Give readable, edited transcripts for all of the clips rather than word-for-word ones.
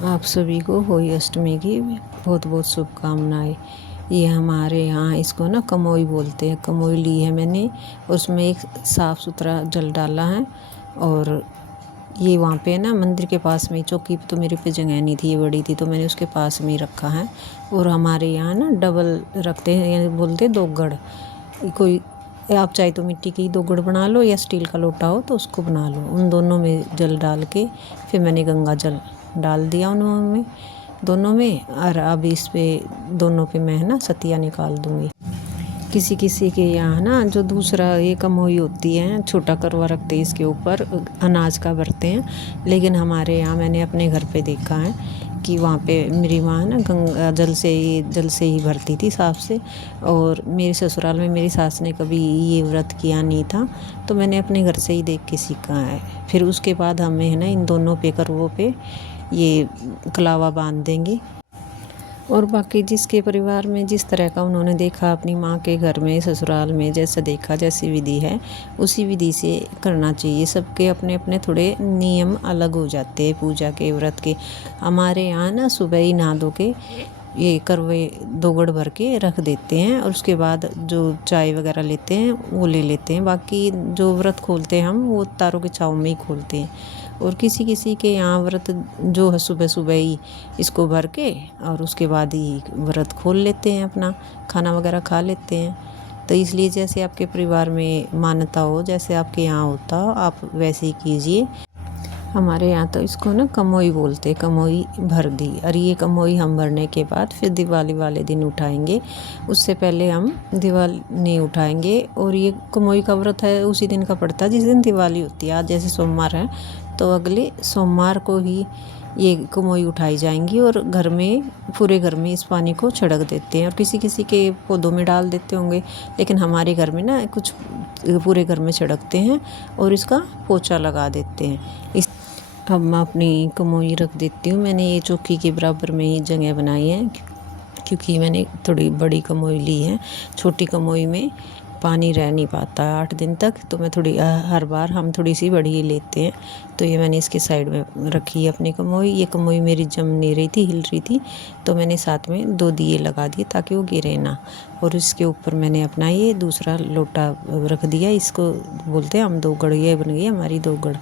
आप सभी को होली अष्टमी की बहुत बहुत शुभकामनाएं। ये हमारे यहाँ इसको ना कमोई बोलते हैं। कमोई ली है मैंने, उसमें एक साफ़ सुथरा जल डाला है। और ये वहाँ पे ना मंदिर के पास में ही, चौकी तो मेरे पे जगह नहीं थी, ये बड़ी थी तो मैंने उसके पास में ही रखा है। और हमारे यहाँ ना डबल रखते हैं, यानी बोलते हैं दोगड़। कोई आप चाहे तो मिट्टी की दोगड़ बना लो या स्टील का लोटा हो तो उसको बना लो। उन दोनों में जल डाल के फिर मैंने गंगा जल डाल दिया उनमें, दोनों में। और अब इस पे दोनों पे मैं है ना सतिया निकाल दूँगी। किसी किसी के यहाँ ना जो दूसरा ये कमोई होती है, छोटा करवा रखते हैं, इसके ऊपर अनाज का भरते हैं। लेकिन हमारे यहाँ मैंने अपने घर पे देखा है कि वहाँ पे मेरी माँ ना गंगा जल से ही भरती थी, साफ से। और मेरे ससुराल में मेरी सास ने कभी ये व्रत किया नहीं था, तो मैंने अपने घर से ही देख के सीखा है। फिर उसके बाद हमें है ना इन दोनों पे करवों पे ये कलावा बांध देंगे। और बाकी जिसके परिवार में जिस तरह का उन्होंने देखा, अपनी माँ के घर में ससुराल में जैसा देखा, जैसी विधि है उसी विधि से करना चाहिए। सबके अपने अपने थोड़े नियम अलग हो जाते हैं पूजा के, व्रत के। हमारे यहाँ ना सुबह ही नहा धो के ये करवे दोगड़ भर के रख देते हैं, और उसके बाद जो चाय वगैरह लेते हैं वो ले लेते हैं। बाकी जो व्रत खोलते हैं हम, वो तारों के छाँव में ही खोलते हैं। और किसी किसी के यहाँ व्रत जो है सुबह सुबह ही इसको भर के और उसके बाद ही व्रत खोल लेते हैं, अपना खाना वगैरह खा लेते हैं। तो इसलिए जैसे आपके परिवार में मान्यता हो, जैसे आपके यहाँ होता हो, आप वैसे ही कीजिए। हमारे यहाँ तो इसको ना कमोई बोलते, कमोई भर दी। और ये कमोई हम भरने के बाद फिर दिवाली वाले दिन उठाएंगे, उससे पहले हम दिवाली नहीं उठाएंगे। और ये कमोई का व्रत है उसी दिन का पड़ता है जिस दिन दिवाली होती है। आज जैसे सोमवार है तो अगले सोमवार को ही ये कमोई उठाई जाएंगी, और घर में पूरे घर में इस पानी को छिड़क देते हैं। और किसी किसी के पौधों में डाल देते होंगे, लेकिन हमारे घर में ना कुछ पूरे घर में छिड़कते हैं और इसका पोछा लगा देते हैं। इस अब मैं अपनी कमोई रख देती हूँ। मैंने ये चौकी के बराबर में ही जगह बनाई है, क्योंकि मैंने थोड़ी बड़ी कमोई ली है। छोटी कमोई में पानी रह नहीं पाता 8 दिन तक, तो मैं थोड़ी हर बार हम थोड़ी सी बड़ी ही लेते हैं। तो ये मैंने इसके साइड में रखी है अपनी कमोई। ये कमोई मेरी जम नहीं रही थी, हिल रही थी, तो मैंने साथ में 2 दिए लगा दिए ताकि वो गिरे ना। और इसके ऊपर मैंने अपना ये दूसरा लोटा रख दिया, इसको बोलते हैं हम दोगड़। ये बन गई हमारी दोगड़,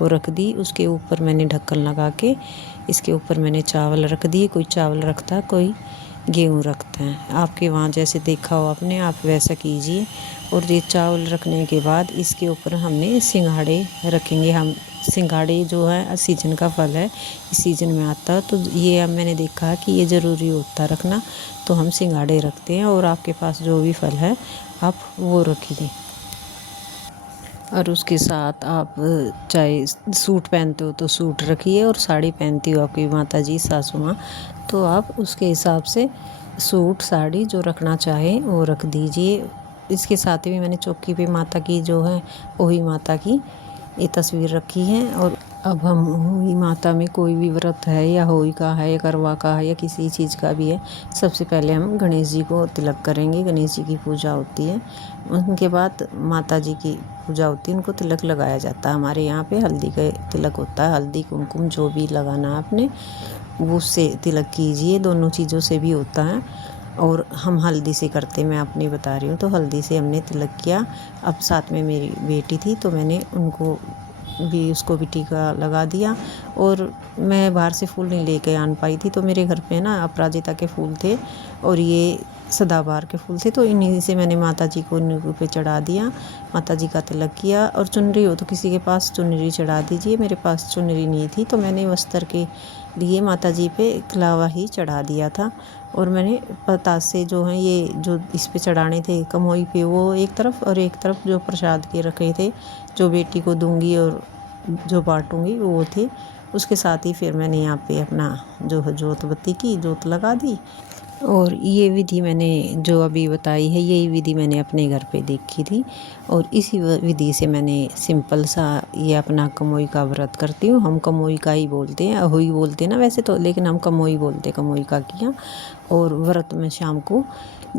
वो रख दी। उसके ऊपर मैंने ढक्कन लगा के इसके ऊपर मैंने चावल रख दिए। कोई चावल रखता है, कोई गेहूँ रखते हैं। आपके वहाँ जैसे देखा हो आपने, आप वैसा कीजिए। और ये चावल रखने के बाद इसके ऊपर हमने सिंघाड़े रखेंगे। हम सिंघाड़े जो है सीजन का फल है, इस सीजन में आता है, तो ये अब मैंने देखा है कि ये ज़रूरी होता है रखना, तो हम सिंघाड़े रखते हैं। और आपके पास जो भी फल है आप वो रखिए। और उसके साथ आप चाहे सूट पहनते हो तो सूट रखिए, और साड़ी पहनती हो आपकी माता जी सासू माँ, तो आप उसके हिसाब से सूट साड़ी जो रखना चाहें वो रख दीजिए। इसके साथ ही मैंने चौकी पे माता की जो है ओही माता की ये तस्वीर रखी है। और अब हम होई माता में कोई भी व्रत है, या होई का है, या करवा का है, या किसी चीज़ का भी है, सबसे पहले हम गणेश जी को तिलक करेंगे। गणेश जी की पूजा होती है, उनके बाद माता जी की पूजा होती है, उनको तिलक लगाया जाता है। हमारे यहाँ पे हल्दी का तिलक होता है, हल्दी कुमकुम जो भी लगाना आपने वो उससे तिलक कीजिए। दोनों चीज़ों से भी होता है, और हम हल्दी से करते, मैं अपनी बता रही हूँ, तो हल्दी से हमने तिलक किया। अब साथ में मेरी बेटी थी तो मैंने उनको भी, उसको भी टीका लगा दिया। और मैं बाहर से फूल नहीं लेके आन पाई थी, तो मेरे घर पे ना अपराजिता के फूल थे और ये सदाबहार के फूल थे, तो इन्हीं से मैंने माता जी को इन्हीं पे चढ़ा दिया, माता जी का तिलक किया। और चुनरी हो तो किसी के पास चुनरी चढ़ा दीजिए। मेरे पास चुनरी नहीं थी, तो मैंने वस्त्र के लिए माता जी पे कलावा ही चढ़ा दिया था। और मैंने पतासे जो हैं ये जो इस पे चढ़ाने थे कमोई पे, वो एक तरफ, और एक तरफ जो प्रसाद के रखे थे जो बेटी को दूंगी और जो बांटूंगी वो थे। उसके साथ ही फिर मैंने यहाँ पे अपना जो है जोत बत्ती की, जोत लगा दी। और ये विधि मैंने जो अभी बताई है, यही विधि मैंने अपने घर पे देखी थी, और इसी विधि से मैंने सिंपल सा ये अपना कमोई का व्रत करती हूँ। हम कमोई का ही बोलते हैं, अहोई बोलते हैं ना वैसे तो, लेकिन हम कमोई बोलते हैं, कमोई का किया। और व्रत में शाम को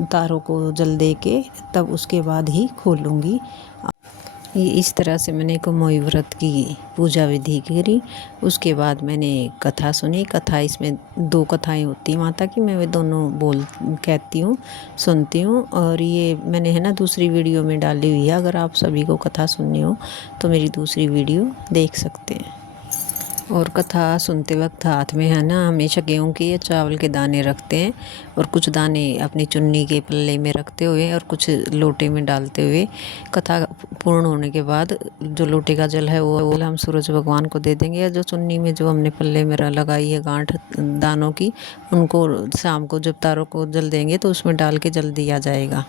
तारों को जल दे के तब उसके बाद ही खोलूँगी। ये इस तरह से मैंने कमोई व्रत की पूजा विधि करी। उसके बाद मैंने कथा सुनी। कथा इसमें 2 कथाएं होती हैं माता की, मैं वे दोनों कहती हूँ, सुनती हूँ। और ये मैंने है ना दूसरी वीडियो में डाली हुई है, अगर आप सभी को कथा सुननी हो तो मेरी दूसरी वीडियो देख सकते हैं। और कथा सुनते वक्त हाथ में है ना हमेशा गेहूं के या चावल के दाने रखते हैं, और कुछ दाने अपनी चुन्नी के पल्ले में रखते हुए और कुछ लोटे में डालते हुए कथा पूर्ण होने के बाद जो लोटे का जल है वो हम सूरज भगवान को दे देंगे, या जो चुन्नी में जो हमने पल्ले में लगाई है गांठ दानों की, उनको शाम को जब तारों को जल देंगे तो उसमें डाल के जल दिया जाएगा।